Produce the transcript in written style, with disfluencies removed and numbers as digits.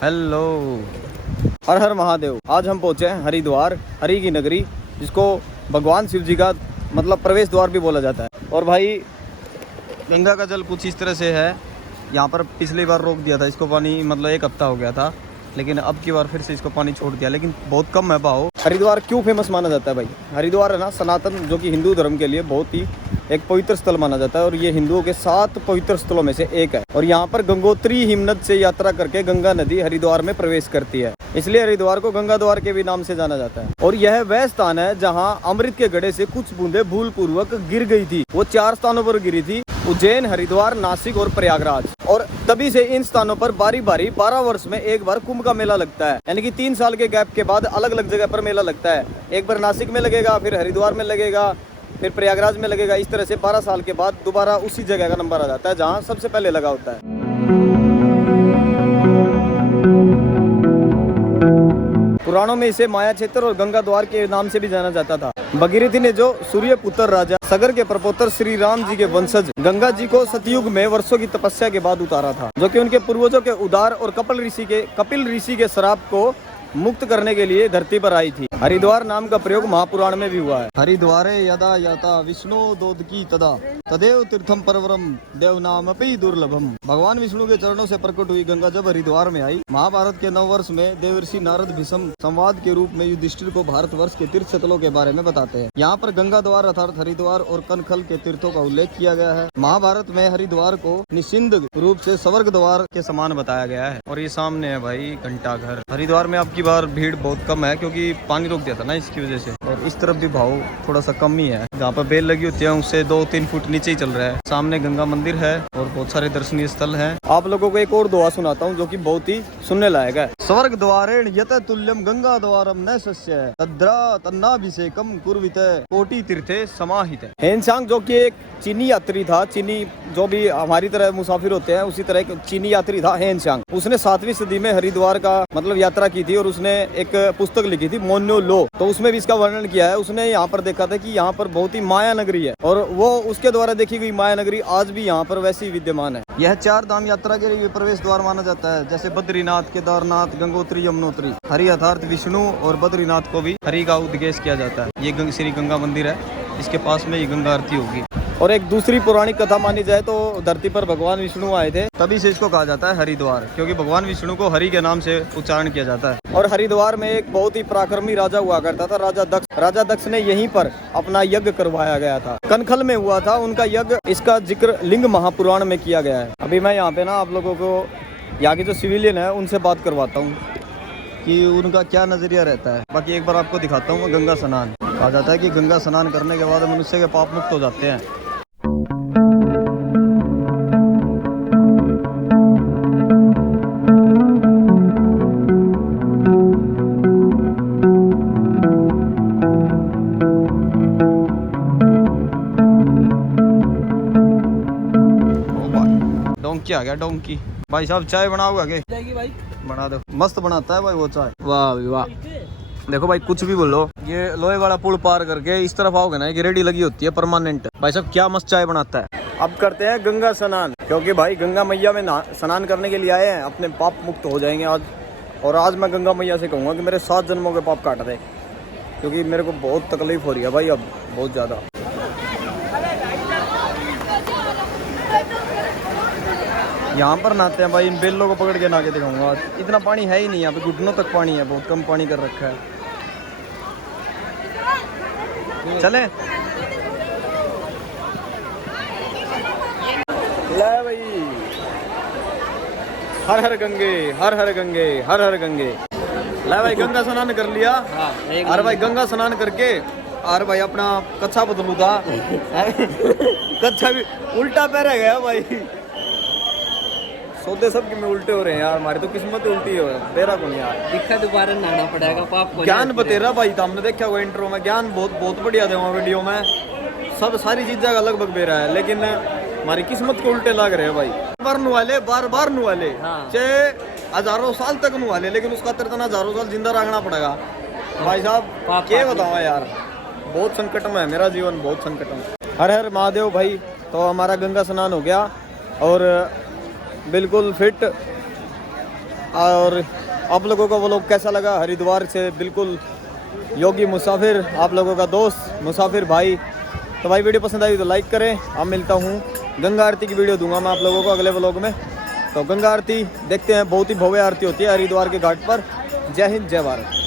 Hello, हर हर महादेव। आज हम पहुंचे हैं हरिद्वार, हरि की नगरी, जिसको भगवान शिव जी का मतलब प्रवेश द्वार भी बोला जाता है। और भाई गंगा का जल कुछ इस तरह से है। यहाँ पर पिछली बार रोक दिया था इसको पानी, मतलब 1 हफ्ता हो गया था, लेकिन अब की बार फिर से इसको पानी छोड़ दिया, लेकिन बहुत कम है भाव। हरिद्वार क्यों फेमस माना जाता है भाई? हरिद्वार है ना सनातन, जो कि हिंदू धर्म के लिए बहुत ही एक पवित्र स्थल माना जाता है, और ये हिंदुओं के 7 पवित्र स्थलों में से एक है। और यहाँ पर गंगोत्री हिमनद से यात्रा करके गंगा नदी हरिद्वार में प्रवेश करती है, इसलिए हरिद्वार को गंगा द्वार के भी नाम से जाना जाता है। और यह वह स्थान है जहाँ अमृत के घड़े से कुछ बूंदे भूल पूर्वक गिर गई थी। वो 4 स्थानों पर गिरी थी: उज्जैन, हरिद्वार, नासिक और प्रयागराज। और तभी से इन स्थानों पर बारी बारी 12 वर्ष में एक बार कुंभ का मेला लगता है, यानी कि 3 साल के गैप के बाद अलग अलग जगह पर मेला लगता है। एक बार नासिक में लगेगा, फिर हरिद्वार में लगेगा, फिर प्रयागराज में लगेगा। इस तरह से 12 साल के बाद दोबारा उसी जगह का नंबर आ जाता है जहाँ सबसे पहले लगा होता है। पुराणों में इसे माया क्षेत्र और गंगा द्वार के नाम से भी जाना जाता था। भगीरथी ने जो सूर्य पुत्र राजा सगर के प्रपोत्र श्री राम जी के वंशज गंगा जी को सतयुग में वर्षों की तपस्या के बाद उतारा था, जो कि उनके पूर्वजों के उदार और कपिल ऋषि के श्राप को मुक्त करने के लिए धरती पर आई थी। हरिद्वार नाम का प्रयोग महापुराण में भी हुआ है। हरिद्वारे यदा याता विष्णु दोदकी तदा तदेव तीर्थम परवरम देव नामपि दुर्लभम। भगवान विष्णु के चरणों से प्रकट हुई गंगा जब हरिद्वार में आई, महाभारत के 9 वर्ष में देवर्षि नारद भीष्म संवाद के रूप में युधिष्ठिर को भारतवर्ष के तीर्थ स्थलों के बारे में बताते हैं। यहाँ पर गंगा द्वार अर्थात हरिद्वार और कनखल के तीर्थों का उल्लेख किया गया है। महाभारत में हरिद्वार को निश्चिंद रूप से स्वर्ग द्वार के समान बताया गया है। और ये सामने है भाई घंटा घर। हरिद्वार में अब की बार भीड़ बहुत कम है, क्योंकि पानी रोक दिया था ना, इसकी वजह से। और इस तरफ भी भाव थोड़ा सा कम ही है। जहाँ पर बेल लगी होती है उससे 2-3 फुट नीचे ही चल रहा है। सामने गंगा मंदिर है और बहुत सारे दर्शनीय स्थल हैं। आप लोगों को एक और दुआ सुनाता हूँ जो कि बहुत ही सुनने लायक है। स्वर्ग द्वारेण यत तुल्यम गंगा द्वारम न सस्य तद्रा तन्नाभिषेकम कुर्विते कोटि तीर्थे समाहित। हेनसांग, जो कि एक चीनी यात्री था, चीनी जो भी हमारी तरह मुसाफिर होते हैं उसी तरह एक चीनी यात्री था हेनसांग। उसने 7वीं सदी में हरिद्वार का मतलब यात्रा की थी, और उसने एक पुस्तक लिखी थी मोन्यो लो, तो उसमें भी इसका वर्णन किया है। उसने यहाँ पर देखा था कि यहाँ पर बहुत ही माया नगरी है, और वो उसके द्वारा देखी गई माया नगरी आज भी यहाँ पर वैसी विद्यमान है। यह 4 धाम यात्रा के लिए प्रवेश द्वार माना जाता है, जैसे बद्रीनाथ, केदारनाथ, गंगोत्री, यमुनोत्री। हरि अर्थात विष्णु और बद्रीनाथ को भी हरि का उद्देश किया जाता है। ये श्री गंगा मंदिर है, इसके पास में ये गंगा आरती होगी। और एक दूसरी पौराणिक कथा मानी जाए तो धरती पर भगवान विष्णु आए थे, तभी से इसको कहा जाता है हरिद्वार, क्योंकि भगवान विष्णु को हरि के नाम से उच्चारण किया जाता है। और हरिद्वार में एक बहुत ही पराक्रमी राजा हुआ करता था, राजा दक्ष। राजा दक्ष ने यहीं पर अपना यज्ञ करवाया गया था, कनखल में हुआ था उनका यज्ञ। इसका जिक्र लिंग महापुराण में किया गया है। अभी मैं यहाँ पे ना आप लोगों को यहाँ के जो सिविलियन है उनसे बात करवाता हूँ कि उनका क्या नजरिया रहता है। बाकी एक बार आपको दिखाता हूँ गंगा स्नान। कहा जाता है कि गंगा स्नान करने के बाद मनुष्य के पाप मुक्त हो जाते हैं। डोंकी आ गया, डोंकी। भाई साहब चाय बनाओगे आगे? भाई बना दो, मस्त बनाता है भाई वो चाय। वाह वाह। देखो भाई कुछ भी बोलो, ये लोहे वाला पुल पार करके इस तरफ आओगे ना, एक रेडी लगी होती है परमानेंट। भाई साहब क्या मस्त चाय बनाता है। अब करते हैं गंगा स्नान, क्योंकि भाई गंगा मैया में स्नान करने के लिए आए हैं, अपने पाप मुक्त हो जाएंगे आज। और आज मैं गंगा मैया से कहूँगा कि मेरे 7 जन्मों के पाप काट दे, क्योंकि मेरे को बहुत तकलीफ हो रही है भाई अब, बहुत ज़्यादा। यहाँ पर नहाते हैं भाई, इन बेलों को पकड़ के नहा के दिखाऊंगा आज। इतना पानी है ही नहीं यहाँ पे, घुटनों तक पानी है, बहुत कम पानी कर रखा है। चले ले भाई। हर हर गंगे, हर हर गंगे, हर हर गंगे। ले भाई गंगा स्नान कर लिया। अरे भाई गंगा स्नान करके अरे भाई अपना कच्छा बदलू था कच्छा भी उल्टा पैर गया भाई। सौदे सब में उल्टे हो रहे हैं यार, हमारी तो किस्मत उल्टी हो तेरा को नहीं यार। दिखा दोबारा नहाना पड़ेगा पाप को। ज्ञान बतेरा भाई था, हमने देखा हुआ इंट्रो में, ज्ञान बहुत बढ़िया थे वहाँ वीडियो में। सब सारी चीज़ें का लगभग बेरा है, लेकिन हमारी किस्मत को उल्टे लग रहे हैं भाई। बार नुवाले, बार बार नुवाले, चाहे हजारों साल तक नुवाले, लेकिन उसका तरतना हजारों साल जिंदा रखना पड़ेगा भाई साहब। क्या बताओ यार, बहुत संकट में है मेरा जीवन, बहुत संकट में। हर हर महादेव भाई। तो हमारा गंगा स्नान हो गया और बिल्कुल फिट और आप लोगों को वो लोग कैसा लगा। हरिद्वार से बिल्कुल योगी मुसाफिर, आप लोगों का दोस्त मुसाफिर भाई। तो भाई वीडियो पसंद आई तो लाइक करें। अब मिलता हूँ, गंगा आरती की वीडियो दूंगा मैं आप लोगों को अगले व्लॉग में। तो गंगा आरती देखते हैं, बहुत ही भव्य आरती होती है हरिद्वार के घाट पर। जय हिंद, जय भारत।